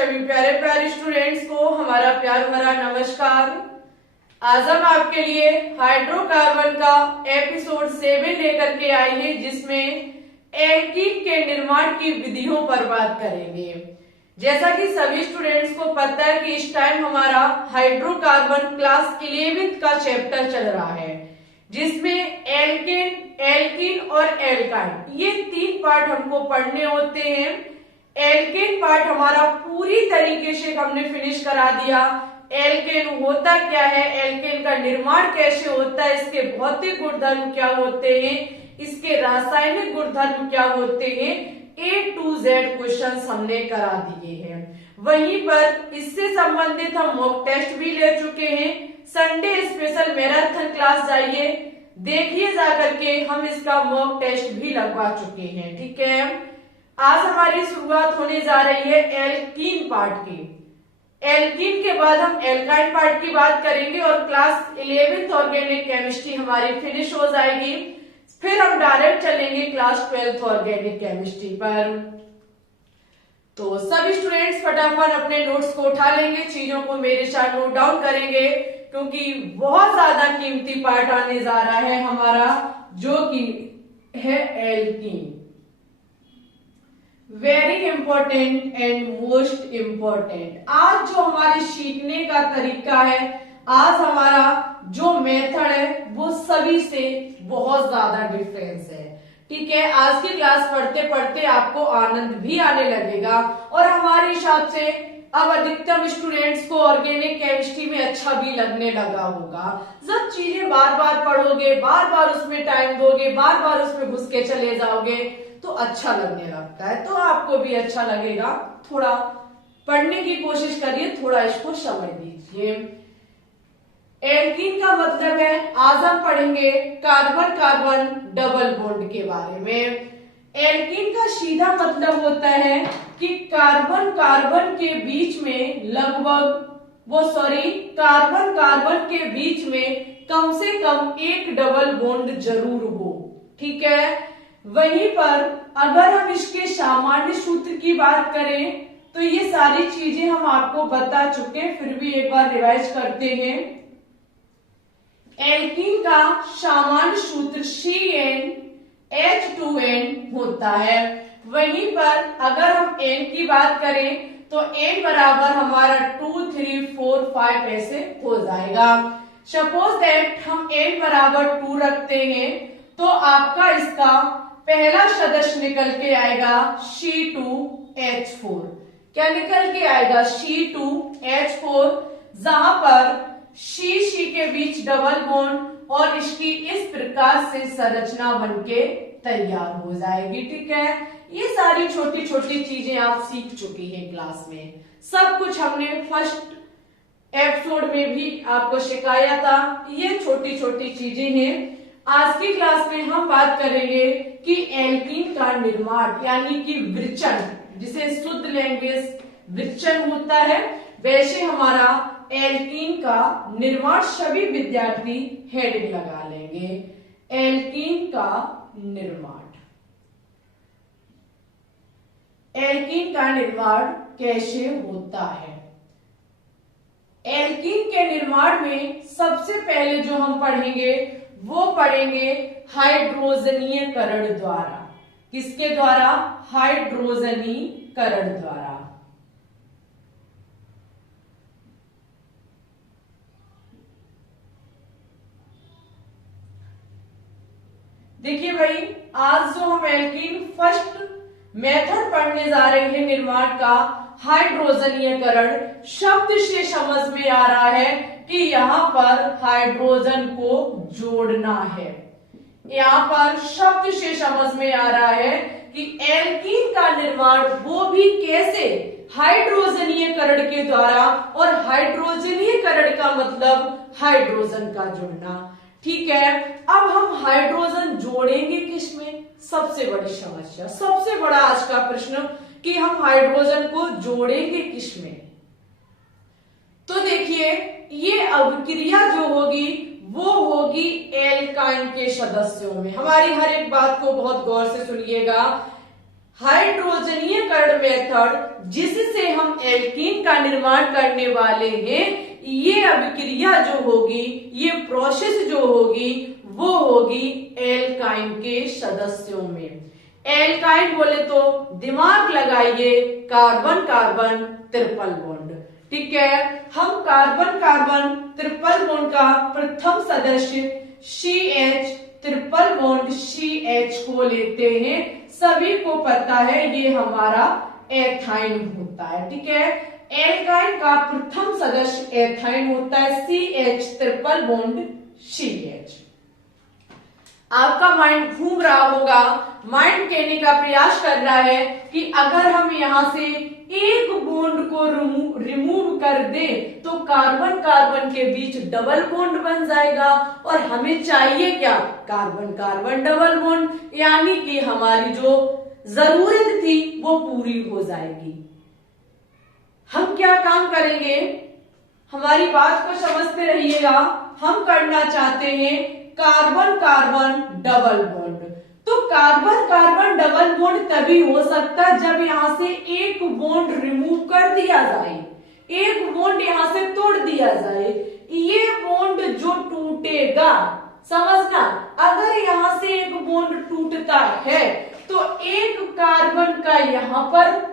सभी प्यारे प्यारे स्टूडेंट्स को हमारा प्यार भरा नमस्कार। आज हम आपके लिए हाइड्रोकार्बन का एपिसोड 7 लेकर के आए हैं, जिसमें एल्कीन के निर्माण की विधियों पर बात करेंगे। जैसा कि सभी स्टूडेंट्स को पता है कि इस टाइम हमारा हाइड्रोकार्बन क्लास 11th का चैप्टर चल रहा है, जिसमें एल्कीन और एल्काइन ये 3 पार्ट हमको पढ़ने होते हैं। एल्केन पार्ट हमारा पूरी तरीके से हमने फिनिश करा दिया। एल्केन होता क्या है, एल्केन का निर्माण कैसे होता है, इसके भौतिक गुणधर्म क्या होते हैं, इसके रासायनिक गुणधर्म क्या होते हैं, A to Z क्वेश्चंस हमने करा दिए हैं। वहीं पर इससे संबंधित हम मॉक टेस्ट भी ले चुके हैं। संडे स्पेशल मैराथन क्लास जाइए, देखिए जाकर के, हम इसका मॉक टेस्ट भी लगवा चुके हैं। ठीक है, आज हमारी शुरुआत होने जा रही है एल्कीन पार्ट की। एल्कीन के बाद हम एल्काइन पार्ट की बात करेंगे और क्लास 11th ऑर्गेनिक केमिस्ट्री हमारी फिनिश हो जाएगी। फिर हम डायरेक्ट चलेंगे क्लास 12th ऑर्गेनिक केमिस्ट्री पर। तो सभी स्टूडेंट्स फटाफट अपने नोट्स को उठा लेंगे, चीजों को मेरे साथ नोट डाउन करेंगे, क्योंकि बहुत ज्यादा कीमती पार्ट आने जा रहा है हमारा, जो कि है alkene. Very important and most important. आज जो हमारे सीखने का तरीका है, आज हमारा जो मेथड है, वो सभी से बहुत ज्यादा डिफरेंस है। ठीक है, आज की क्लास पढ़ते पढ़ते आपको आनंद भी आने लगेगा और हमारे हिसाब से अब अधिकतम स्टूडेंट्स को ऑर्गेनिक केमिस्ट्री में अच्छा भी लगने लगा होगा। जब चीजें बार बार पढ़ोगे, बार बार उसमें टाइम दोगे, बार बार उसमें घुस के चले जाओगे, तो अच्छा लगने लगता है। तो आपको भी अच्छा लगेगा। थोड़ा पढ़ने की कोशिश करिए, थोड़ा इसको समझ लीजिए। एल्कीन का मतलब है, आज हम पढ़ेंगे कार्बन कार्बन डबल बॉन्ड के बारे में। एल्कीन का सीधा मतलब होता है कि कार्बन कार्बन के बीच में कार्बन कार्बन के बीच में कम से कम एक डबल बॉन्ड जरूर हो। ठीक है, वहीं पर अगर हम इसके सामान्य सूत्र की बात करें तो ये सारी चीजें हम आपको बता चुके हैं, फिर भी एक बार रिवाइज करते हैं। एल्कीन का सामान्य सूत्र CnH2n होता है। वहीं पर अगर हम N की बात करें तो N बराबर हमारा 2, 3, 4, 5 ऐसे हो जाएगा। सपोज दैट हम N बराबर 2 रखते हैं, तो आपका इसका पहला सदस्य निकल के आएगा C2H4। क्या निकल के आएगा? C2H4, जहां पर C के बीच डबल बॉन्ड और इसकी इस प्रकार से संरचना बनके तैयार हो जाएगी। ठीक है, ये सारी छोटी छोटी चीजें आप सीख चुकी हैं क्लास में। सब कुछ हमने फर्स्ट एपिसोड में भी आपको सिखाया था। ये छोटी छोटी चीजें हैं। आज की क्लास में हम बात करेंगे कि एल्कीन का निर्माण यानी कि विरचन, जिसे शुद्ध लैंग्वेज विरचन होता है, वैसे हमारा एल्कीन का निर्माण। सभी विद्यार्थी हेडिंग लगा लेंगे, एल्कीन का निर्माण। एल्कीन का निर्माण कैसे होता है? एल्कीन के निर्माण में सबसे पहले जो हम पढ़ेंगे वो पढ़ेंगे हाइड्रोजनीयकरण द्वारा। किसके द्वारा? हाइड्रोजनीकरण द्वारा। देखिए भाई, आज जो हम एल्कीन फर्स्ट मेथड पढ़ने जा रहे हैं निर्माण का, हाइड्रोजनीयकरण, शब्द से समझ में आ रहा है कि यहाँ पर हाइड्रोजन को जोड़ना है। यहाँ पर शब्द से समझ में आ रहा है कि एल्कीन का निर्माण वो भी कैसे? हाइड्रोजनीयकरण के द्वारा। और हाइड्रोजनीयकरण का मतलब हाइड्रोजन का जुड़ना। ठीक है, अब हम हाइड्रोजन जोड़ेंगे किसमें? सबसे बड़ी समस्या, सबसे बड़ा आज का प्रश्न कि हम हाइड्रोजन को जोड़ेंगे किसमें। तो देखिए, ये अभिक्रिया जो होगी वो होगी एल्काइन के सदस्यों में। हमारी हर एक बात को बहुत गौर से सुनिएगा। हाइड्रोजनीयकरण मेथड जिससे हम एल्कीन का निर्माण करने वाले हैं, ये अभिक्रिया जो होगी, ये प्रोसेस जो होगी, वो होगी एल्काइन के सदस्यों में। एल्काइन बोले तो दिमाग लगाइए, कार्बन कार्बन ट्रिपल बॉन्ड। ठीक है, हम कार्बन कार्बन ट्रिपल बॉन्ड का प्रथम सदस्य CH ट्रिपल बॉन्ड CH को लेते हैं। सभी को पता है ये हमारा एथाइन होता है। ठीक है, एल्काइन का प्रथम सदस्य एथाइन होता है, CH ट्रिपल बॉन्ड CH। आपका माइंड घूम रहा होगा, माइंड कहने का प्रयास कर रहा है कि अगर हम यहां से एक बॉन्ड को रिमूव कर दे तो कार्बन कार्बन के बीच डबल बॉन्ड बन जाएगा, और हमें चाहिए क्या? कार्बन कार्बन डबल बॉन्ड, यानी कि हमारी जो जरूरत थी वो पूरी हो जाएगी। हम क्या काम करेंगे, हमारी बात को समझते रहिएगा। हम करना चाहते हैं कार्बन कार्बन डबल बॉन्ड। तो कार्बन कार्बन डबल बॉन्ड तभी हो सकता है जब यहां से एक बॉन्ड रिमूव कर दिया जाए, एक बॉन्ड यहां से तोड़ दिया जाए। ये बॉन्ड जो टूटेगा, समझना, अगर यहां से एक बॉन्ड टूटता है तो एक कार्बन का यहां पर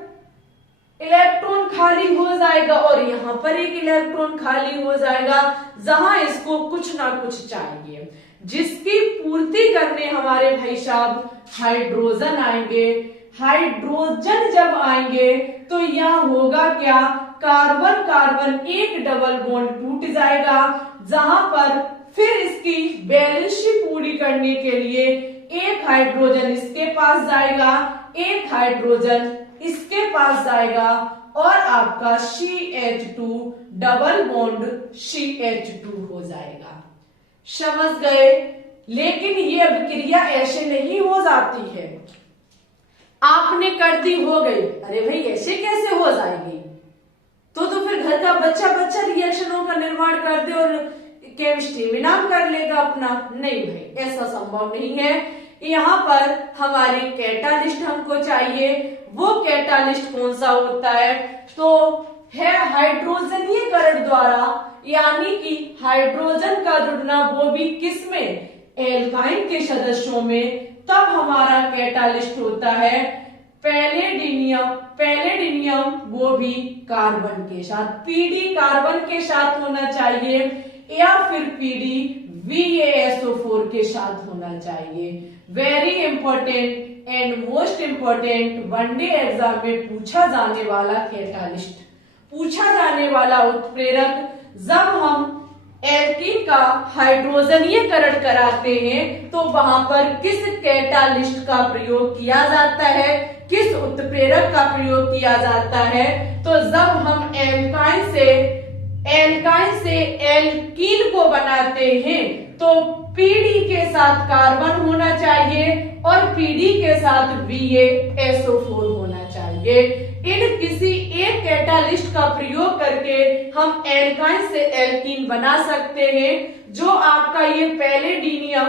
इलेक्ट्रॉन खाली हो जाएगा और यहां पर एक इलेक्ट्रॉन खाली हो जाएगा, जहां इसको कुछ ना कुछ चाहिए, जिसकी पूर्ति करने हमारे भाई साहब हाइड्रोजन आएंगे। हाइड्रोजन जब आएंगे तो यहां होगा क्या? कार्बन कार्बन एक डबल बॉन्ड टूट जाएगा, जहां पर फिर इसकी बैलेंसी पूरी करने के लिए एक हाइड्रोजन इसके पास जाएगा, एक हाइड्रोजन इसके पास जाएगा, और आपका CH2 डबल बॉन्ड CH2 हो जाएगा। समझ गए? लेकिन ये अभिक्रिया ऐसे नहीं हो जाती है। आपने कर दी, हो गई, अरे भाई ऐसे कैसे हो जाएगी? तो फिर घर का बच्चा बच्चा रिएक्शनों का निर्माण कर दे और केमिस्ट्री में नाम कर लेगा अपना। नहीं भाई, ऐसा संभव नहीं है। यहाँ पर हमारी कैटालिस्ट हमको चाहिए। वो कैटालिस्ट कौन सा होता है? तो है हाइड्रोजनीयकरण द्वारा, यानी कि हाइड्रोजन का जुड़ना, वो भी किसमें? एल्काइन के सदस्यों में। तब हमारा कैटालिस्ट होता है पैलेडिनियम। पैलेडिनियम वो भी कार्बन के साथ, पीडी कार्बन के साथ होना चाहिए, या फिर पीडी VaSO4 के साथ होना चाहिए। Very important and most important, one day exam में पूछा जाने वाला कैटालिस्ट, पूछा जाने वाला उत्प्रेरक। जब हम एल्कीन का हाइड्रोजनीयकरण कराते हैं तो वहां पर किस कैटालिस्ट का प्रयोग किया जाता है, किस उत्प्रेरक का प्रयोग किया जाता है? तो जब हम एल्काइन से एल्कीन को बनाते हैं तो पीडी के साथ कार्बन होना चाहिए और पीडी के साथ VaSO4 होना चाहिए। इन किसी एक कैटालिस्ट का प्रयोग करके हम एल्काइन से एल्कीन बना सकते हैं। जो आपका ये पैलेडियम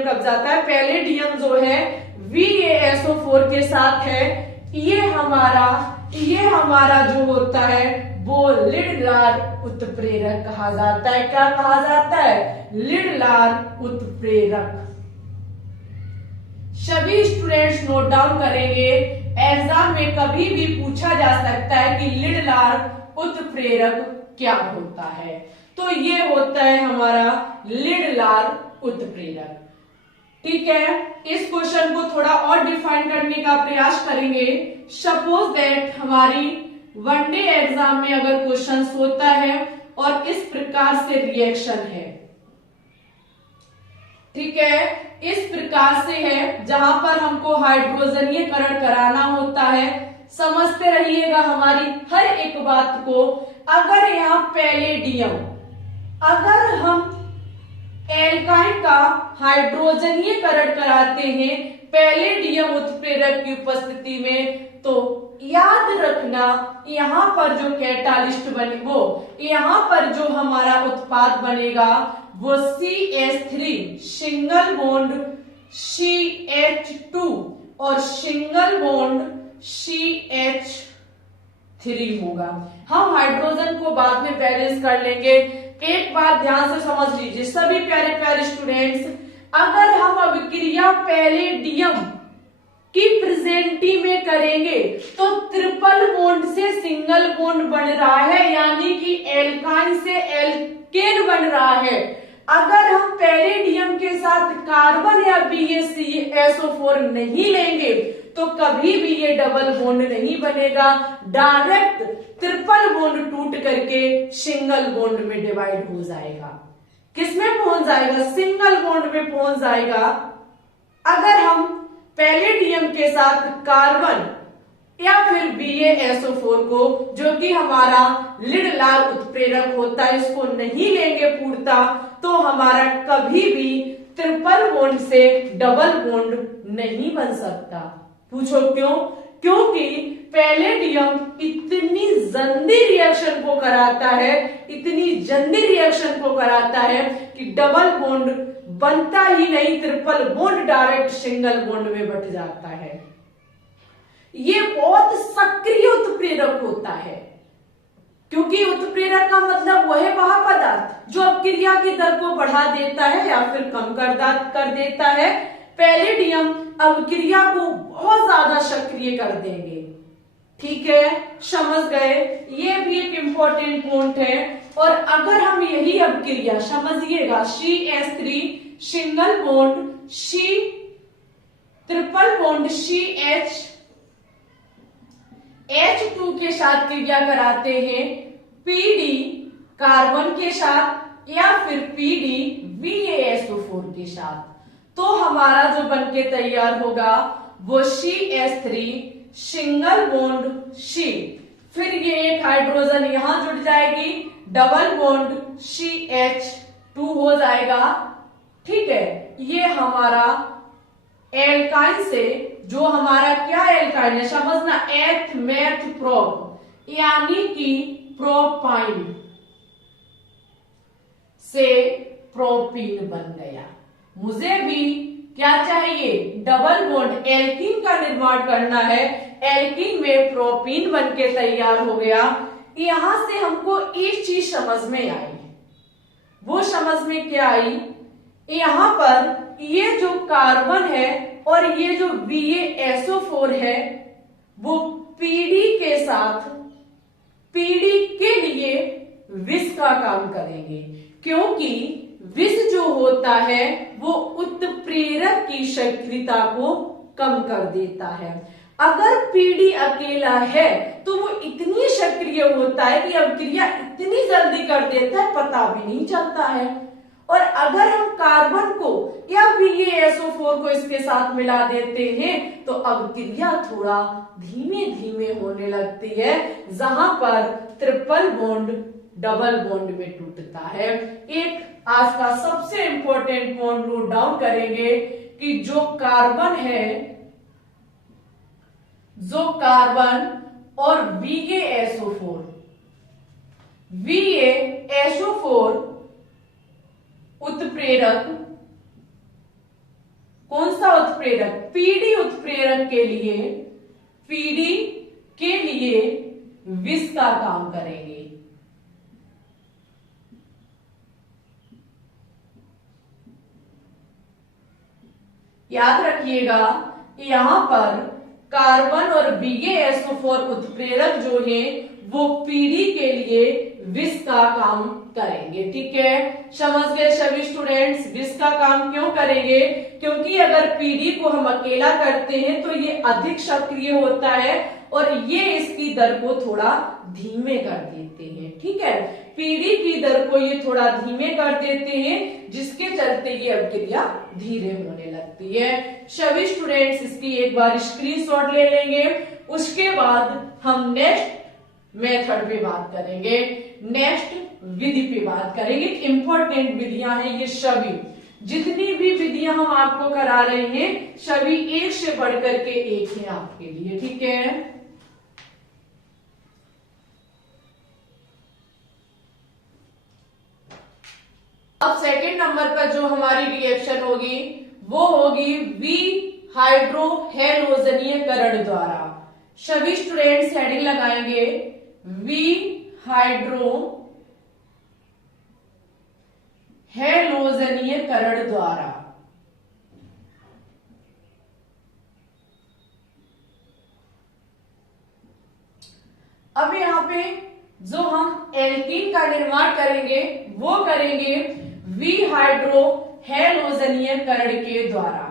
कब जाता है? पैलेडियम जो है VaSO4 के साथ है। ये हमारा जो होता है वो लिडलार उत्प्रेरक कहा जाता है। क्या कहा जाता है? लिडलार उत्प्रेरक। सभी स्टूडेंट्स नोट डाउन करेंगे, एग्जाम में कभी भी पूछा जा सकता है कि लिडलार उत्प्रेरक क्या होता है। तो ये होता है हमारा लिडलार उत्प्रेरक। ठीक है, इस क्वेश्चन को थोड़ा और डिफाइन करने का प्रयास करेंगे। सपोज दैट हमारी वनडे एग्जाम में अगर क्वेश्चन होता है और इस प्रकार से रिएक्शन है, ठीक है, इस प्रकार से है, जहां पर हमको हाइड्रोजनीयकरण कराना होता है। समझते रहिएगा हमारी हर एक बात को। अगर यहाँ पैलेडियम, अगर हम एल्काइन का हाइड्रोजनीयकरण कराते हैं पैलेडियम उत्प्रेरक की उपस्थिति में, तो याद रखना यहाँ पर जो कैटालिस्ट बने, वो यहाँ पर जो हमारा उत्पाद बनेगा वो CH3 सिंगल बॉन्ड CH2 और सिंगल बॉन्ड CH3 होगा। हम हाइड्रोजन को बाद में बैलेंस कर लेंगे। एक बात ध्यान से समझ लीजिए सभी प्यारे प्यारे स्टूडेंट्स, अगर हम अभिक्रिया पैलेडियम की प्रेजेंटी में करेंगे तो ट्रिपल बॉन्ड से सिंगल बॉन्ड बन रहा है, यानी कि एल्काइन से एल्केन बन रहा है। अगर हम पैलेडियम के साथ कार्बन या BaCSO4 नहीं लेंगे तो कभी भी ये डबल बॉन्ड नहीं बनेगा, डायरेक्ट ट्रिपल बॉन्ड टूट करके सिंगल बॉन्ड में डिवाइड हो जाएगा। किसमें पहुंच जाएगा? सिंगल बॉन्ड में पहुंच जाएगा। अगर हम पैलेडियम के साथ कार्बन या फिर BaSO4 को, जो कि हमारा लिड लाल उत्प्रेरक होता है, इसको नहीं लेंगे पूर्णता, तो हमारा कभी भी ट्रिपल बॉन्ड से डबल बॉन्ड नहीं बन सकता। पूछो क्यों? क्योंकि पैलेडियम इतनी जल्दी रिएक्शन को कराता है, इतनी जल्दी रिएक्शन को कराता है कि डबल बॉन्ड बनता ही नहीं, triple bond direct single bond में बट जाता है। ये बहुत सक्रिय उत्प्रेरक होता है, क्योंकि उत्प्रेरक का मतलब वह पदार्थ जो अभिक्रिया की दर को बढ़ा देता है या फिर कम कर देता है। पैलेडियम अभिक्रिया को बहुत ज्यादा सक्रिय कर देंगे। ठीक है, समझ गए? ये भी एक इंपॉर्टेंट पॉइंट है। और अगर हम यही अभिक्रिया समझिएगा, CH3 single bond triple bond H2 के साथ क्रिया कराते हैं, PD कार्बन के साथ या फिर PD BaSO4 के साथ, तो हमारा जो बनके तैयार होगा वो CH3 सिंगल बॉन्ड C, फिर ये एक हाइड्रोजन यहां जुड़ जाएगी, डबल बॉन्ड CH2 हो जाएगा। ठीक है, ये हमारा एल्काइन से, जो हमारा क्या एल्काइन है समझना, एथ मैथ प्रोप, यानी कि प्रोपाइन से प्रोपीन बन गया। मुझे भी क्या चाहिए? डबल बॉन्ड एल्कीन का निर्माण करना है, एल्कीन में प्रोपीन बनके तैयार हो गया। यहां से हमको एक चीज समझ में आई, वो समझ में क्या आई? यहां पर ये जो कार्बन है और ये जो BaSO4 है वो PD के साथ, PD के लिए विष का काम करेंगे, क्योंकि विष जो होता है वो उत्प्रेरक की सक्रियता को कम कर देता है। अगर PD अकेला है तो वो इतनी सक्रिय होता है कि अभिक्रिया इतनी जल्दी कर देता है पता भी नहीं चलता है। और अगर हम कार्बन को या BaSO4 को इसके साथ मिला देते हैं तो अभिक्रिया थोड़ा धीमे धीमे होने लगती है, जहां पर ट्रिपल बॉन्ड डबल बॉन्ड में टूटता है। एक आज का सबसे इंपॉर्टेंट पॉइंट नोट डाउन करेंगे कि जो कार्बन है, जो कार्बन और BaSO4 उत्प्रेरक, कौन सा उत्प्रेरक? PD उत्प्रेरक के लिए, PD के लिए विष का काम करेंगे। याद रखिएगा, यहां पर कार्बन और BaSO4 उत्प्रेरक जो है वो PD के लिए विष का काम करेंगे। ठीक है, समझ गए सभी स्टूडेंट्स? विष का काम क्यों करेंगे? क्योंकि अगर PD को हम अकेला करते हैं तो ये अधिक सक्रिय होता है और ये इसकी दर को थोड़ा धीमे कर देते हैं। ठीक है, PD की दर को ये थोड़ा धीमे कर देते हैं, जिसके चलते ये अभिक्रिया धीरे होने लगती है। सभी स्टूडेंट्स इसकी एक बार स्क्रीनशॉट ले लेंगे, उसके बाद हम नेक्स्ट मेथड पे बात करेंगे, नेक्स्ट विधि पे बात करेंगे। इंपॉर्टेंट विधियां हैं ये सभी, जितनी भी विधियां हम आपको करा रहे हैं सभी एक से बढ़कर के एक हैं आपके लिए। ठीक है, अब सेकंड नंबर पर जो हमारी रिएक्शन होगी वो होगी वी हाइड्रोहेलोजनीयकरण द्वारा। सभी स्टूडेंट्स हेडिंग लगाएंगे वी हाइड्रोहेलोजनीयकरण द्वारा। अब यहाँ पे जो हम एल्कीन का निर्माण करेंगे वो करेंगे वी हाइड्रोहेलोजनीयकरण के द्वारा।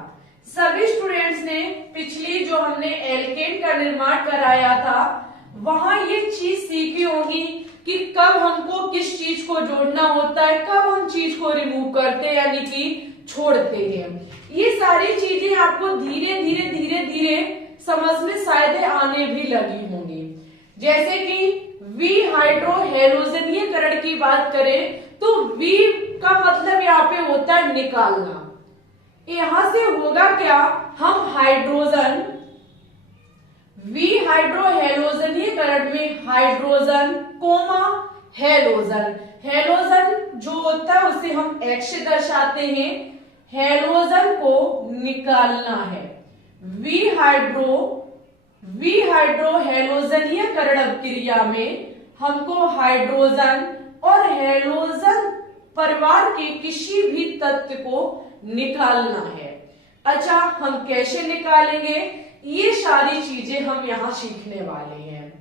सभी स्टूडेंट्स ने पिछली जो हमने एल्केन का निर्माण कराया था वहां ये चीज सीखी होगी कि कब हमको किस चीज को जोड़ना होता है, कब हम चीज को रिमूव करते हैं यानी कि छोड़ते हैं। ये सारी चीजें आपको धीरे धीरे धीरे धीरे समझ में शायद आने भी लगी होंगी। जैसे कि वी हाइड्रोहेलोजनीयकरण की बात करें तो वी का मतलब यहाँ पे होता है निकालना। यहां से होगा क्या, हम हाइड्रोजन वी हाइड्रोहेलोजनीयकरण में हाइड्रोजन कोमा हेलोजन, हेलोजन जो होता है उसे हम X से दर्शाते हैं, हेलोजन को निकालना है। वी हाइड्रोहेलोजनीयकरण अभिक्रिया में हमको हाइड्रोजन और हेलोजन परिवार के किसी भी तत्व को निकालना है। अच्छा, हम कैसे निकालेंगे, ये सारी चीजें हम यहाँ सीखने वाले हैं।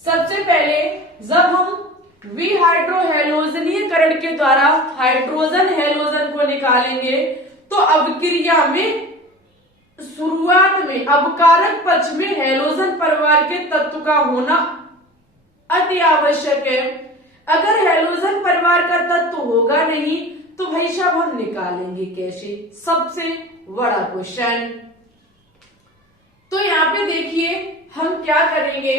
सबसे पहले जब हम वी हाइड्रोहेलोजनीयकरण के द्वारा हाइड्रोजन हेलोजन को निकालेंगे तो अभिक्रिया में शुरुआत में अवकारक पक्ष में हेलोजन परिवार के तत्व का होना अति आवश्यक है। अगर हेलोजन परिवार का तत्व होगा नहीं तो भाई साहब हम निकालेंगे कैसे, सबसे बड़ा क्वेश्चन। तो यहाँ पे देखिए हम क्या करेंगे,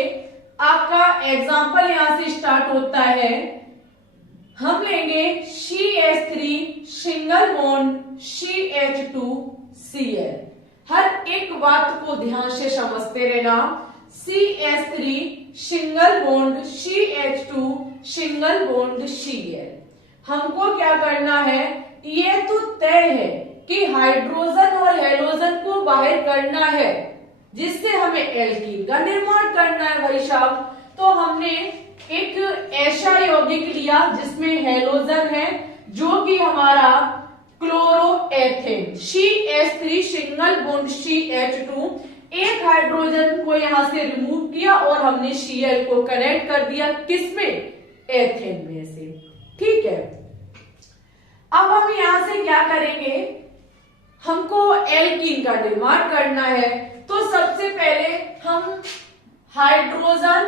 आपका एग्जाम्पल यहां से स्टार्ट होता है। हम लेंगे CH3 सिंगल बॉन्ड CH2Cl। हर एक बात को ध्यान से समझते रहना। CH3 single bond CH2 single bond Cl। हमको क्या करना है, ये तो तय है कि हाइड्रोजन और हेलोजन को बाहर करना है जिससे हमें एल्कीन का निर्माण करना है भाई साहब। तो हमने एक ऐसा यौगिक लिया जिसमें हेलोजन है जो कि हमारा chloroethane CH3 single bond CH2, एक हाइड्रोजन को यहां से रिमूव किया और हमने Cl को कनेक्ट कर दिया किसमें, एथेन में से। ठीक है, अब हम यहां से क्या करेंगे, हमको एल्कीन का निर्माण करना है। तो सबसे पहले हम हाइड्रोजन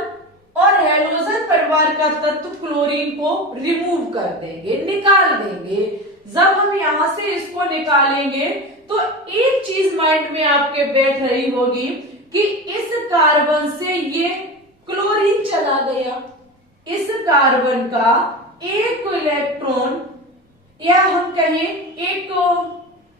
और हेलोजन परिवार का तत्व क्लोरीन को रिमूव कर देंगे, निकाल देंगे। जब हम यहां से इसको निकालेंगे तो एक चीज माइंड में आपके बैठ रही होगी कि इस कार्बन से ये क्लोरीन चला गया। इस कार्बन का एक इलेक्ट्रॉन या हम कहें एक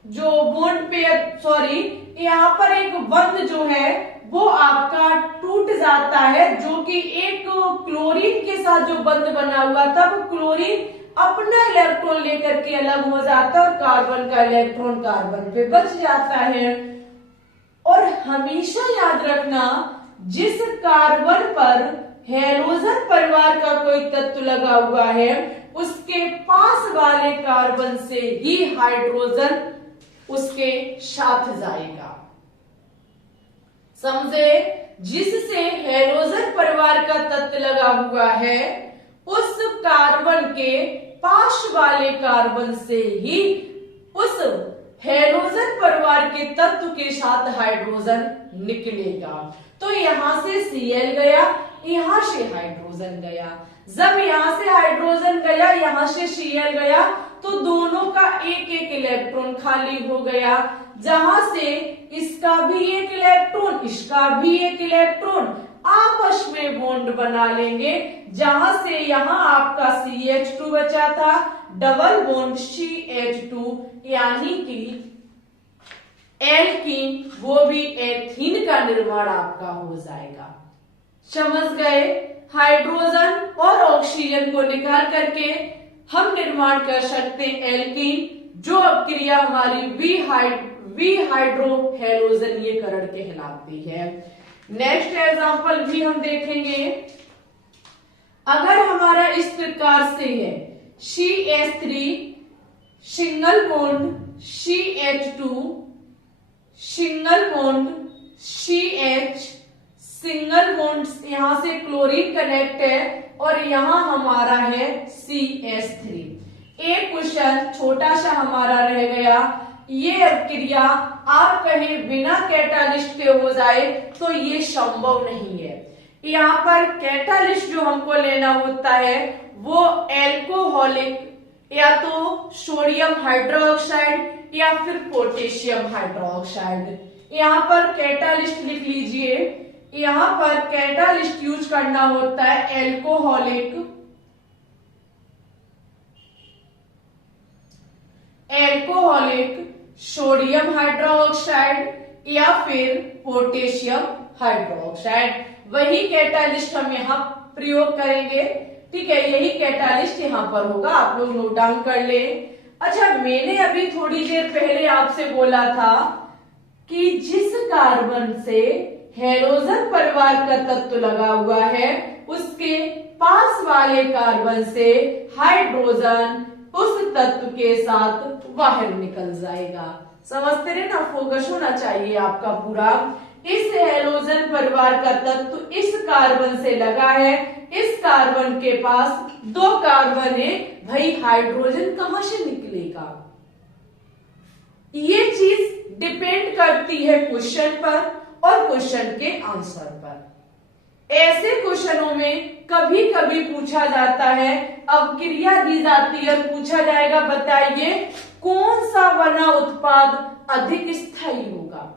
जो बॉन्ड पेयर, सॉरी यहाँ पर एक बंध जो है वो आपका टूट जाता है, जो कि एक क्लोरीन के साथ जो बंध बना हुआ था वो क्लोरीन अपना इलेक्ट्रॉन लेकर के अलग हो जाता है और कार्बन का इलेक्ट्रॉन कार्बन पे बच जाता है। और हमेशा याद रखना, जिस कार्बन पर हेलोजन परिवार का कोई तत्व लगा हुआ है उसके पास वाले कार्बन से ही हाइड्रोजन उसके साथ जाएगा। समझे, जिससे हेलोजन परिवार का तत्व लगा हुआ है उस कार्बन के पास वाले कार्बन से ही उस हेलोजन परिवार के तत्व के साथ हाइड्रोजन निकलेगा। तो यहां से Cl गया, यहां से हाइड्रोजन गया। जब यहां से हाइड्रोजन गया, यहां से Cl गया तो दोनों का एक एक इलेक्ट्रॉन खाली हो गया। जहां से इसका भी एक इलेक्ट्रॉन, इसका भी एक इलेक्ट्रॉन आपस में बॉन्ड बना लेंगे। जहां से यहां आपका CH2 बचा था, डबल बॉन्ड CH2 यानी कि एल्कीन, वो भी एथीन का निर्माण आपका हो जाएगा। समझ गए, हाइड्रोजन और ऑक्सीजन को निकाल करके हम निर्माण कर सकते हैं एल्कीन, जो अभिक्रिया हमारी वी हाइड्रो हेलोजन ये करण कहलाती है। नेक्स्ट एग्जांपल भी हम देखेंगे। अगर हमारा इस प्रकार से है CH3 single bond CH2 single bond CH single bond, यहां से क्लोरीन कनेक्ट है और यहां हमारा है CH3। एक क्वेश्चन छोटा सा हमारा रह गया, ये क्रिया आप कहीं बिना कैटालिस्ट के हो जाए तो ये संभव नहीं है। यहाँ पर कैटालिस्ट जो हमको लेना होता है वो एल्कोहलिक या तो सोडियम हाइड्रोक्साइड या फिर पोटेशियम हाइड्रोक्साइड। यहाँ पर कैटालिस्ट लिख लीजिए, यहाँ पर कैटालिस्ट यूज करना होता है एल्कोहलिक सोडियम हाइड्रोक्साइड या फिर पोटेशियम हाइड्रोक्साइड। वही कैटालिस्ट हम यहाँ प्रयोग करेंगे। ठीक है, यही कैटालिस्ट यहाँ पर होगा, आप लोग नोट डाउन कर ले। अच्छा, मैंने अभी थोड़ी देर पहले आपसे बोला था कि जिस कार्बन से हेलोजन परिवार का तत्व लगा हुआ है उसके पास वाले कार्बन से हाइड्रोजन उस तत्व के साथ बाहर निकल जाएगा। समझते रहे ना, फोकस होना चाहिए आपका पूरा। इस हेलोजन परिवार का तत्व इस कार्बन से लगा है, इस कार्बन के पास दो कार्बन है, भाई हाइड्रोजन कहां से निकलेगा? ये चीज डिपेंड करती है क्वेश्चन पर और क्वेश्चन के आंसर पर। ऐसे क्वेश्चनों में कभी कभी पूछा जाता है, अब क्रिया दी जाती है, पूछा जाएगा बताइए कौन सा बना उत्पाद अधिक स्थायी होगा।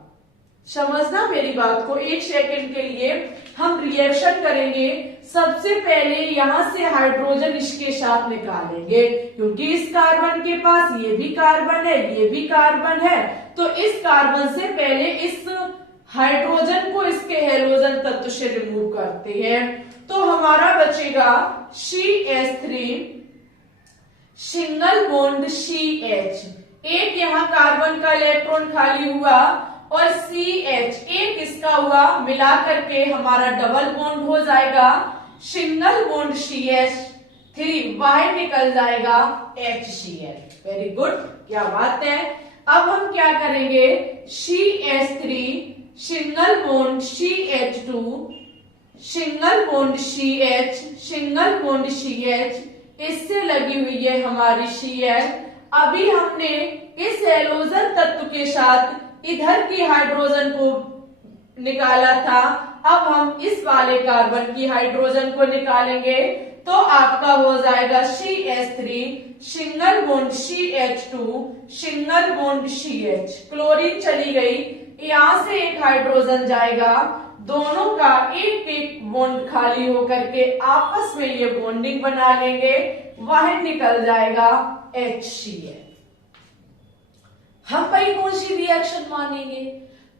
समझना मेरी बात को, एक सेकंड के लिए हम रिएक्शन करेंगे। सबसे पहले यहां से हाइड्रोजन इसके साथ निकालेंगे, क्योंकि इस कार्बन के पास ये भी कार्बन है, ये भी कार्बन है, तो इस कार्बन से पहले इस हाइड्रोजन को इसके हेलोजन तत्व से रिमूव करते हैं, तो हमारा बचेगा CH3 सिंगल बॉन्ड CH। एक यहाँ कार्बन का इलेक्ट्रॉन खाली हुआ और CH एक इसका हुआ, मिला करके हमारा डबल बॉन्ड हो जाएगा, सिंगल बॉन्ड CH3 बाहर निकल जाएगा HCl। वेरी गुड, क्या बात है। अब हम क्या करेंगे, CH3 single bond CH2 single bond CH single bond CH, इससे लगी हुई है हमारी Cl। अभी हमने इस हेलोजन तत्व के साथ इधर की हाइड्रोजन को निकाला था, अब हम इस वाले कार्बन की हाइड्रोजन को निकालेंगे, तो आपका हो जाएगा CH3 single bond CH2 single bond CH। Chlorine चली गई, यहां से एक हाइड्रोजन जाएगा, दोनों का एक एक बॉन्ड खाली होकर के आपस में ये बॉन्डिंग बना लेंगे, बाहर निकल जाएगा HCl। हम भाई कौन सी रिएक्शन मानेंगे,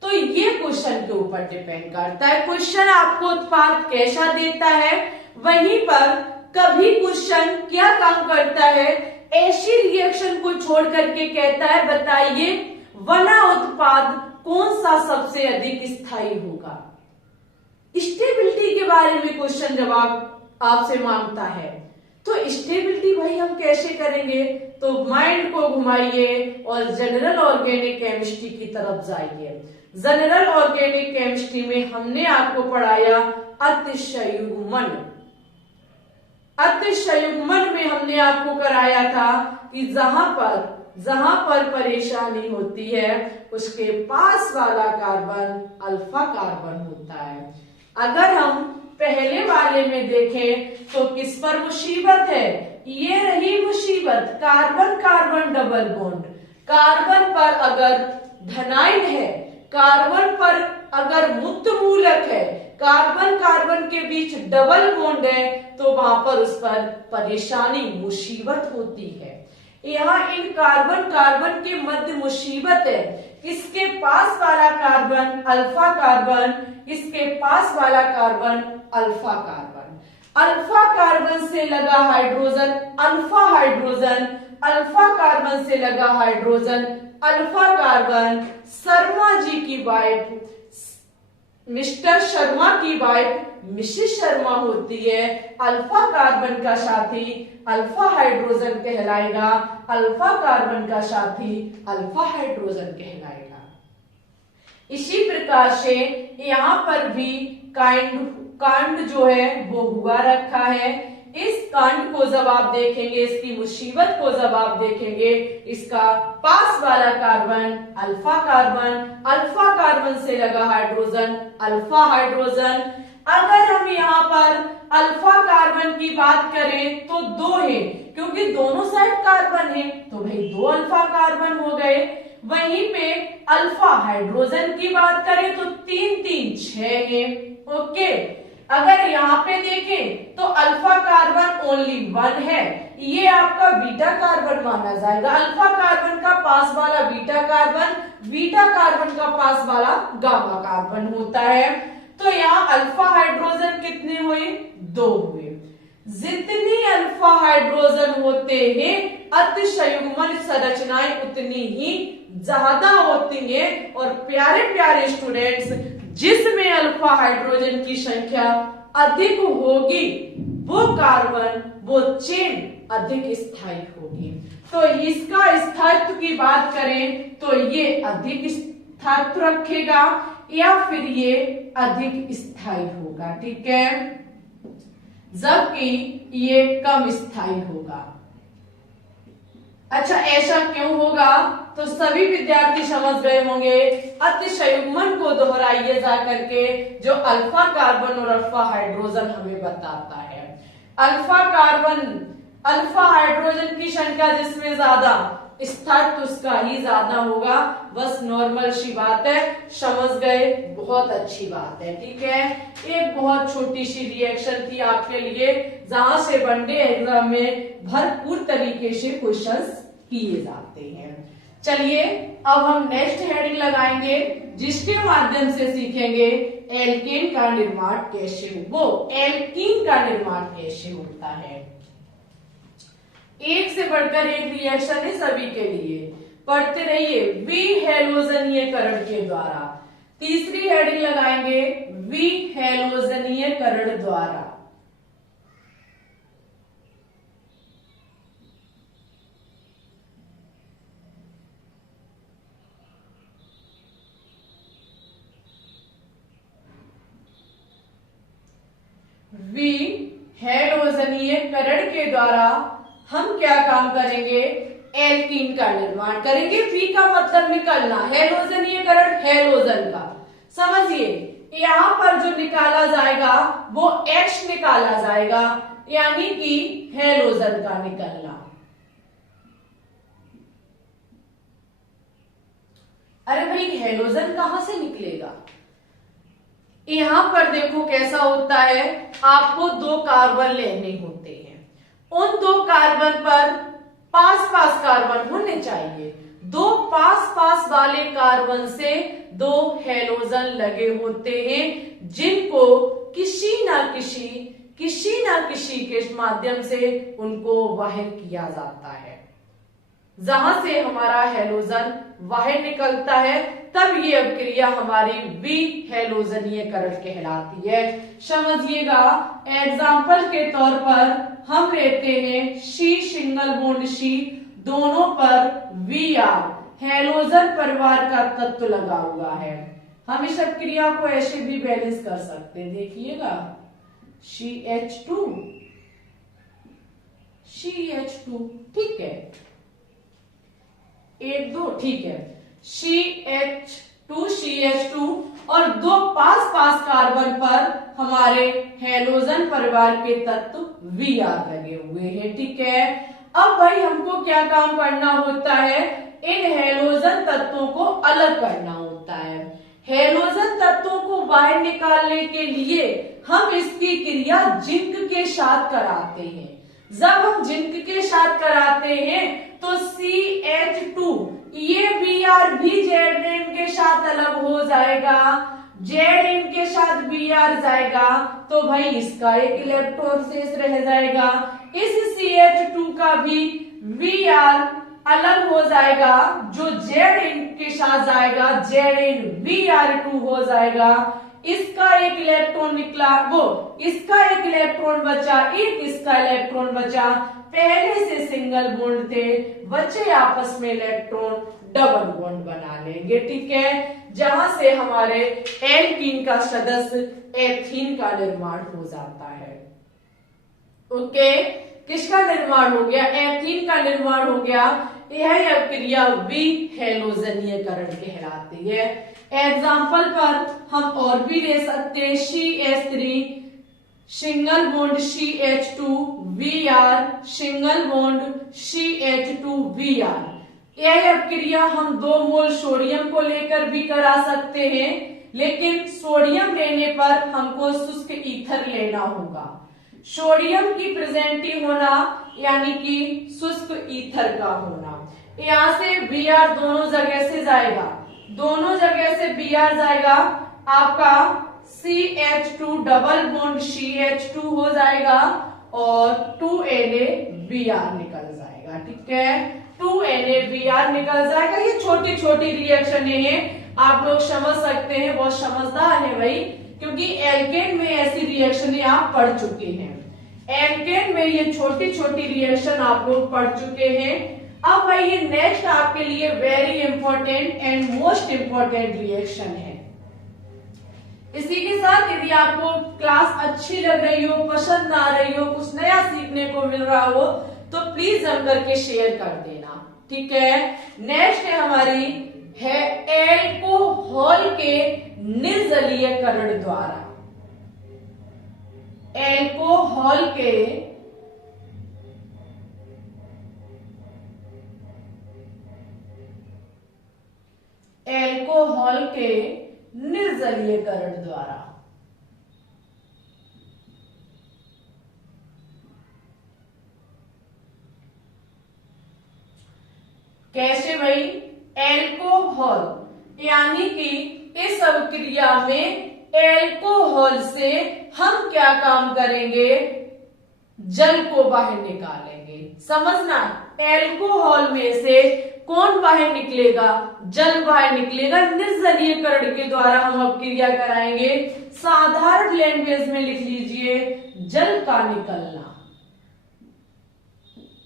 तो ये क्वेश्चन के ऊपर डिपेंड करता है। क्वेश्चन आपको उत्पाद कैसा देता है, वहीं पर कभी क्वेश्चन क्या काम करता है, ऐसी रिएक्शन को छोड़ करके कहता है बताइए बना उत्पाद कौन सा सबसे अधिक स्थायी होगा। स्टेबिलिटी के बारे में क्वेश्चन जवाब आपसे मांगता है, तो स्टेबिलिटी भाई हम कैसे करेंगे, तो माइंड को घुमाइए और जनरल ऑर्गेनिक केमिस्ट्री की तरफ जाइए। जनरल ऑर्गेनिक केमिस्ट्री में हमने आपको पढ़ाया अतिशयुग्मन। अतिशयुग्मन में हमने आपको कराया था कि जहां पर परेशानी होती है उसके पास वाला कार्बन अल्फा कार्बन होता है। अगर हम पहले वाले में देखें तो किस पर मुसीबत है, ये रही मुसीबत, carbon carbon double bond. Carbon पर अगर धनायन है, कार्बन पर अगर मुक्त मूलक है, कार्बन कार्बन के बीच डबल बॉन्ड है, तो वहां पर उस पर परेशानी मुसीबत होती है। यहाँ इन कार्बन कार्बन के मध्य मुसीबत है, किसके पास वाला कार्बन अल्फा कार्बन, इसके पास वाला carbon alpha carbon. Alpha carbon से लगा hydrogen alpha hydrogen, alpha carbon से लगा hydrogen alpha carbon Sharma ji की वाइफ मिस्टर शर्मा की वाइफ मिसेस शर्मा होती है। अल्फा कार्बन का साथी अल्फा हाइड्रोजन कहलाएगा। अल्फा कार्बन का साथी अल्फा हाइड्रोजन कहलाएगा। इसी प्रकार से यहाँ पर भी कांड जो है वो हुआ रखा है। इस कांड को जब आप देखेंगे, इसकी मुसीबत को जब आप देखेंगे, इसका पास वाला कार्बन अल्फा कार्बन से लगा हाइड्रोजन अल्फा हाइड्रोजन। अगर हम यहाँ पर अल्फा कार्बन की बात करें तो दो है, क्योंकि दोनों साइड कार्बन है तो भाई दो अल्फा कार्बन हो गए। वहीं पे अल्फा हाइड्रोजन की बात करें तो 3 3 6 है। ओके, अगर यहाँ पे देखें तो अल्फा कार्बन ओनली 1 है, ये आपका बीटा कार्बन माना जाएगा। अल्फा कार्बन का पास वाला बीटा कार्बन का पास वाला गामा कार्बन होता है। तो यहाँ अल्फा हाइड्रोजन कितने हुए? 2 हुए। जितनी अल्फा हाइड्रोजन होते हैं अतिशयुग्मन संरचनाएं उतनी ही ज्यादा होती हैं। और प्यारे प्यारे स्टूडेंट्स, जिसमें अल्फा हाइड्रोजन की संख्या अधिक होगी वो कार्बन, वो चेन अधिक स्थायी होगी। तो इसका स्थायित्व की बात करें तो ये अधिक स्थायित्व रखेगा या फिर ये अधिक स्थायी होगा, ठीक है, जबकि ये कम स्थायी होगा। अच्छा, ऐसा क्यों होगा? तो सभी विद्यार्थी समझ गए होंगे। अतिशयुग्मन को दोहराइए जा करके, जो अल्फा कार्बन और अल्फा हाइड्रोजन हमें बताता है। अल्फा हाइड्रोजन की संख्या जिसमें ज्यादा स्थायित्व उसका ही ज्यादा होगा। बस नॉर्मल सी बात है, समझ गए, बहुत अच्छी बात है, ठीक है। एक बहुत छोटी सी रिएक्शन थी आपके लिए, जहां से वनडे एग्जाम में भरपूर तरीके से क्वेश्चंस किए जाते हैं। चलिए अब हम नेक्स्ट हेडिंग लगाएंगे, जिसके माध्यम से सीखेंगे एल्केन का निर्माण कैसे एल्कीन का निर्माण कैसे होता है। एक से बढ़कर एक रिएक्शन है सभी के लिए, पढ़ते रहिए। विहेलोजनीयकरण के द्वारा, तीसरी हेडिंग लगाएंगे विहेलोजनीयकरण द्वारा। विहेलोजनीयकरण के द्वारा हम क्या काम करेंगे? एल्कीन का निर्माण करेंगे। वी का मतलब निकलना, हेलोजनीयकरण हेलोजन का, समझिए। यहाँ पर जो निकाला जाएगा वो X निकाला जाएगा, यानी कि हेलोजन का निकलना। अरे भाई, हेलोजन कहां से निकलेगा? यहां पर देखो कैसा होता है, आपको 2 कार्बन लेने होते हैं। उन 2 कार्बन पर पास पास कार्बन होने चाहिए। 2 पास पास वाले कार्बन से 2 हेलोजन लगे होते हैं, जिनको किसी ना किसी के माध्यम से उनको बाहर किया जाता है। जहां से हमारा हेलोजन बाहर निकलता है, तब ये अभिक्रिया हमारी विहेलोजनीयकरण कहलाती है। समझिएगा, एग्जाम्पल के तौर पर हम लेते हैं C सिंगल बॉन्ड C, दोनों पर Vr हेलोजन परिवार का तत्व लगा हुआ है। हम इस अभिक्रिया को ऐसे भी बैलेंस कर सकते हैं, देखिएगा CH2 CH2, ठीक है, 1 2, ठीक है, CH2 और 2 पास पास कार्बन पर हमारे हेलोजन परिवार के तत्व Vr लगे हुए हैं, ठीक है। अब भाई हमको क्या काम करना होता है? इन हेलोजन तत्वों को अलग करना होता है। हेलोजन तत्वों को बाहर निकालने के लिए हम इसकी क्रिया जिंक के साथ कराते हैं। जब हम जिंक के साथ कराते हैं तो CH2 ये Br भी Zn के साथ अलग हो जाएगा, Zn के साथ Br जाएगा, तो भाई इसका एक इलेक्ट्रॉन शेष रह जाएगा। इस CH2 का भी Br अलग हो जाएगा, जो Zn के साथ जाएगा ZnBr2 हो जाएगा। इसका एक इलेक्ट्रॉन निकला, वो इसका एक इलेक्ट्रॉन बचा, एक इसका इलेक्ट्रॉन बचा। पहले से सिंगल बॉन्ड थे, बचे आपस में इलेक्ट्रॉन, डबल बॉन्ड बना लेंगे। ठीक है, जहां से हमारे एल्कीन का सदस्य एथीन का निर्माण हो जाता है। ओके, किसका निर्माण हो गया? एथीन का निर्माण हो गया। यह अभिक्रिया विहेलोजनीयकरण कहलाती है। एग्जाम्पल पर हम और भी ले सकते हैं, CH3 single bond CH2Br single bond CH2Br। यह अभिक्रिया हम 2 मोल सोडियम को लेकर भी करा सकते हैं, लेकिन सोडियम लेने पर हमको शुष्क ईथर लेना होगा। सोडियम की प्रेजेंटी होना यानी कि शुष्क ईथर का होना। यहां से Br दोनों जगह से जाएगा, दोनों जगह से Br जाएगा, आपका CH2 डबल बॉन्ड CH2 हो जाएगा और 2NaBr निकल जाएगा। ठीक है, 2NaBr निकल जाएगा। ये छोटी छोटी रिएक्शन है, आप लोग समझ सकते हैं, बहुत समझदार है भाई, क्योंकि एल्केन में ऐसी रिएक्शन आप पढ़ चुके हैं। एल्केन में ये छोटी छोटी रिएक्शन आप लोग पढ़ चुके हैं। अब भाई ये नेक्स्ट आपके लिए very important and most important reaction है। इसी के साथ यदि आपको क्लास अच्छी लग रही हो, पसंद आ रही हो, कुछ नया सीखने को मिल रहा हो, तो प्लीज जम करके शेयर कर देना। ठीक है, नेक्स्ट है हमारी है एल्कोहल के निर्जलीयकरण द्वारा। एल्कोहल के निर्जलीयकरण द्वारा। कैसे भाई? एल्कोहल यानी कि इस अभिक्रिया में एल्कोहल से हम क्या काम करेंगे? जल को बाहर निकालेंगे। समझना, एल्कोहल में से कौन बाहर निकलेगा? जल बाहर निकलेगा। निर्जलीयकरण के द्वारा हम अभिक्रिया कराएंगे। साधारण लैंग्वेज में लिख लीजिए, जल का निकलना।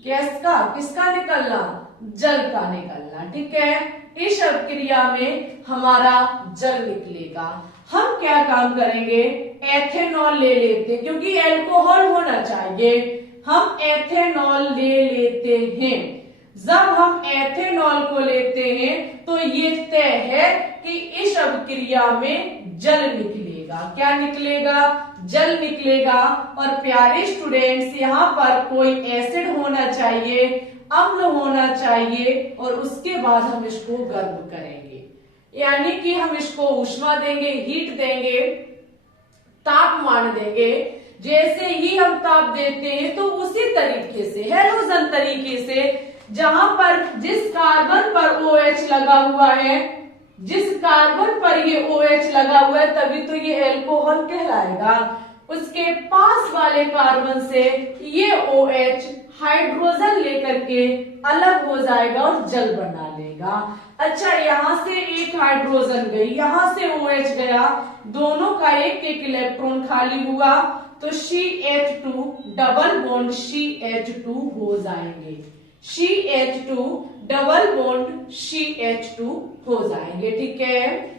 किसका निकलना? जल का निकलना। ठीक है, इस अभिक्रिया में हमारा जल निकलेगा। हम क्या काम करेंगे? एथेनॉल ले लेते, क्योंकि एल्कोहल होना चाहिए, हम एथेनॉल ले लेते हैं। जब हम एथेनॉल को लेते हैं तो ये तय है कि इस अभिक्रिया में जल निकलेगा। क्या निकलेगा? जल निकलेगा। और प्यारे स्टूडेंट्स, यहाँ पर कोई एसिड होना चाहिए, अम्ल होना चाहिए, और उसके बाद हम इसको गर्म करेंगे, यानी कि हम इसको ऊष्मा देंगे, हीट देंगे, तापमान देंगे। जैसे ही हम ताप देते हैं तो उसी तरीके से, हैलोजन तरीके से, जहां पर जिस कार्बन पर OH लगा हुआ है, जिस कार्बन पर ये OH लगा हुआ है, तभी तो ये एल्कोहल कहलाएगा। उसके पास वाले कार्बन से ये OH हाइड्रोजन लेकर के अलग हो जाएगा और जल बना लेगा। अच्छा, यहां से एक हाइड्रोजन गई, यहां से OH गया, दोनों का एक एक इलेक्ट्रॉन खाली हुआ, तो CH2 डबल बॉन्ड CH2 हो जाएंगे। CH2 डबल बॉन्ड CH2 हो जाएंगे। ठीक है,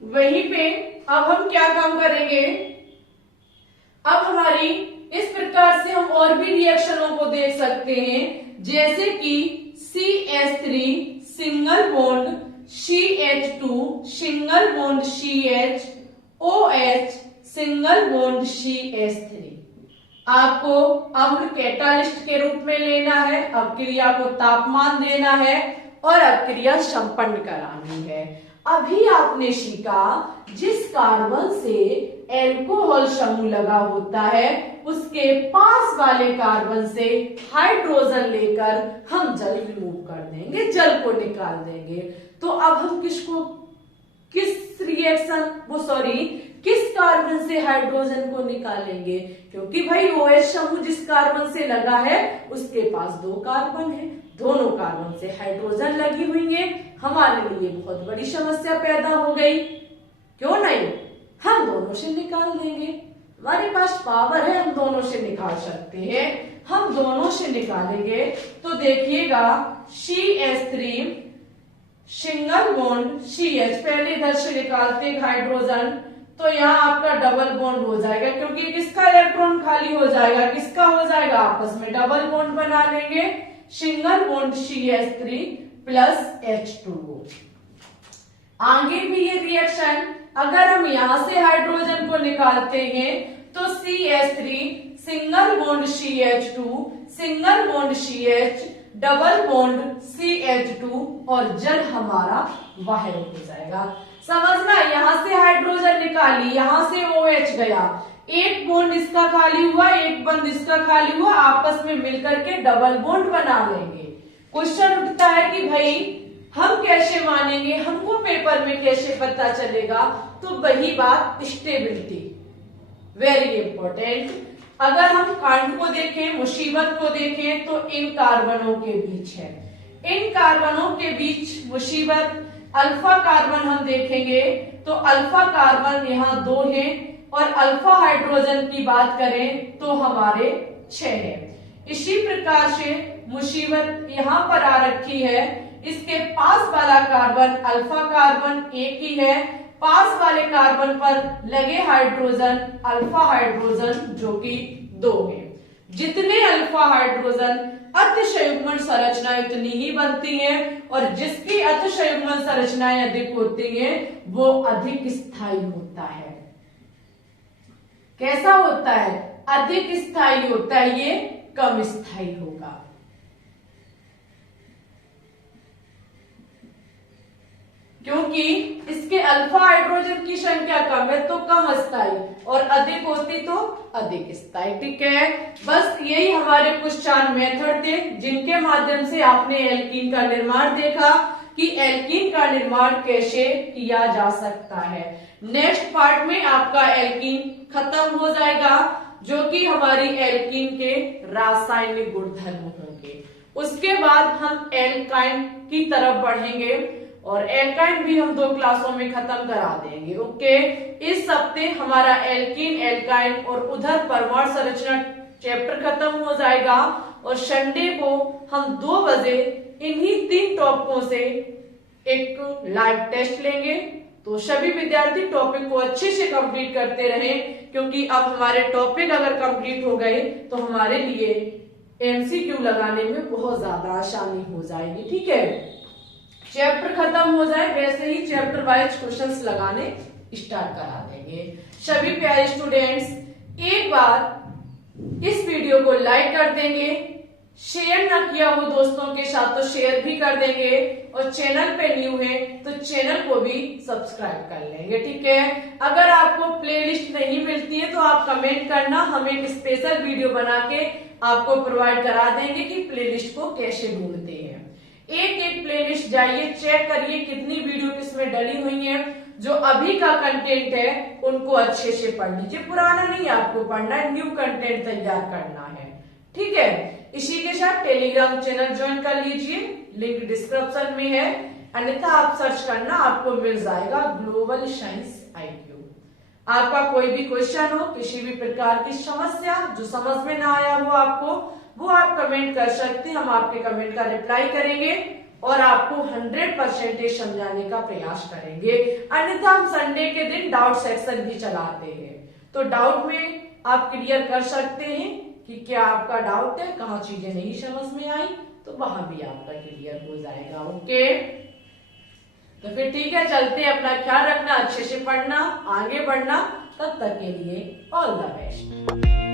वहीं पे अब हम क्या काम करेंगे? अब हमारी इस प्रकार से हम और भी रिएक्शनों को देख सकते हैं, जैसे कि CH3 single bond CH2 single bond CH, OH single bond CH3। आपको अम्ल कैटालिस्ट के रूप में लेना है, अभिक्रिया को तापमान देना है और अभिक्रिया संपन्न करानी है। अभी आपने सीखा, जिस कार्बन से एल्कोहल समूह लगा होता है, उसके पास वाले कार्बन से हाइड्रोजन लेकर हम जल रिमूव कर देंगे, जल को निकाल देंगे। तो अब हम किस कार्बन से हाइड्रोजन को निकालेंगे, क्योंकि भाई OH समूह जिस कार्बन से लगा है उसके पास 2 कार्बन है, दोनों कार्बन से हाइड्रोजन लगी हुई है। हमारे लिए बहुत बड़ी समस्या पैदा हो गई, क्यों नहीं, हम दोनों से निकाल देंगे, हमारे पास पावर है, हम दोनों से निकाल सकते हैं। हम दोनों से निकालेंगे तो देखिएगा CH3 सिंगल बॉन्ड CH, पहले इधर से निकालते हाइड्रोजन, तो यहाँ आपका डबल बॉन्ड हो जाएगा, क्योंकि किसका इलेक्ट्रॉन खाली हो जाएगा, किसका हो जाएगा, आपस में डबल बॉन्ड बना लेंगे, single bond CH3 plus H2O। आगे भी ये रिएक्शन, अगर हम यहां से हाइड्रोजन को निकालते हैं तो CH3 single bond CH2 single bond CH double bond CH2 और जल हमारा बाहर हो जाएगा। समझना, यहां से हाइड्रोजन निकाली, यहां से OH गया, एक बॉन्ड इसका खाली हुआ, एक बॉन्ड इसका खाली हुआ, आपस में मिलकर के डबल बॉन्ड बना लेंगे। क्वेश्चन उठता है कि भाई हम कैसे मानेंगे, हमको पेपर में कैसे पता चलेगा, तो वही बात स्टेबिलिटी, वेरी इंपॉर्टेंट। अगर हम कांड को देखें, मुसीबत को देखें, तो इन कार्बनों के बीच है, इन कार्बनों के बीच मुसीबत। अल्फा कार्बन हम देखेंगे तो अल्फा कार्बन यहाँ 2 है, और अल्फा हाइड्रोजन की बात करें तो हमारे 6 है। इसी प्रकार से मुसीबत यहाँ पर आ रखी है, इसके पास वाला कार्बन अल्फा कार्बन एक ही है, पास वाले कार्बन पर लगे हाइड्रोजन अल्फा हाइड्रोजन जो कि 2 है। जितने अल्फा हाइड्रोजन अतिसंयुग्मन संरचना उतनी ही बनती है, और जिसकी अतिसंयुग्मन संरचनाएं अधिक होती हैं वो अधिक स्थायी होता है। कैसा होता है, अधिक स्थायी होता है, ये कम स्थायी होगा। क्योंकि इसके अल्फा हाइड्रोजन की संख्या कम है तो कम स्थायी, और अधिक होती तो अधिक स्थायी। ठीक है, बस यही हमारे कुछ 4 मेथड थे जिनके माध्यम से आपने एल्कीन का निर्माण देखा कि एल्कीन का निर्माण कैसे किया जा सकता है। नेक्स्ट पार्ट में आपका एल्कीन खत्म हो जाएगा, जो कि हमारी एल्कीन के रासायनिक गुणधर्म होंगे। उसके बाद हम एल्काइन की तरफ बढ़ेंगे, और एल्काइन भी हम 2 क्लासों में खत्म करा देंगे। ओके, इस हफ्ते हमारा एल्कीन, एल्काइन और उधर परमाणु संरचना चैप्टर खत्म हो जाएगा, और संडे को हम 2 बजे इन्हीं 3 टॉपिकों से एक लाइव टेस्ट लेंगे। तो सभी विद्यार्थी टॉपिक को अच्छे से कंप्लीट करते रहें, क्योंकि अब हमारे टॉपिक अगर कंप्लीट हो गए तो हमारे लिए MCQ लगाने में बहुत ज्यादा आसानी हो जाएगी। ठीक है, चैप्टर खत्म हो जाए वैसे ही चैप्टर वाइज क्वेश्चंस लगाने स्टार्ट करा देंगे। सभी प्यारे स्टूडेंट्स एक बार इस वीडियो को लाइक कर देंगे, शेयर ना किया हो दोस्तों के साथ तो शेयर भी कर देंगे, और चैनल पे न्यू है तो चैनल को भी सब्सक्राइब कर लेंगे। ठीक है, अगर आपको प्लेलिस्ट नहीं मिलती है तो आप कमेंट करना, हम एक स्पेशल वीडियो बना के आपको प्रोवाइड करा देंगे कि प्लेलिस्ट को कैसे ढूंढते हैं। एक एक प्लेलिस्ट जाइए, चेक करिए कितनी वीडियो किसमें डली हुई है, जो अभी का कंटेंट है उनको अच्छे से पढ़ लीजिए, पुराना नहीं आपको पढ़ना है, न्यू कंटेंट तैयार करना है। ठीक है, इसी के साथ टेलीग्राम चैनल ज्वाइन कर लीजिए, लिंक डिस्क्रिप्शन में है, अन्यथा आप सर्च करना आपको मिल जाएगा ग्लोबल साइंस IQ। आपका कोई भी क्वेश्चन हो, किसी भी प्रकार की समस्या जो समझ में ना आया हो आपको, वो आप कमेंट कर सकते हैं, हम आपके कमेंट का रिप्लाई करेंगे और आपको 100% समझाने का प्रयास करेंगे। अन्यथा हम संडे के दिन डाउट सेक्शन भी चलाते हैं, तो डाउट में आप क्लियर कर सकते हैं कि क्या आपका डाउट है, कहाँ चीजें नहीं समझ में आई, तो वहां भी आपका क्लियर हो जाएगा। ओके, तो फिर ठीक है, चलते हैं, अपना ख्याल रखना, अच्छे से पढ़ना, आगे बढ़ना, तब तक के लिए ऑल द बेस्ट।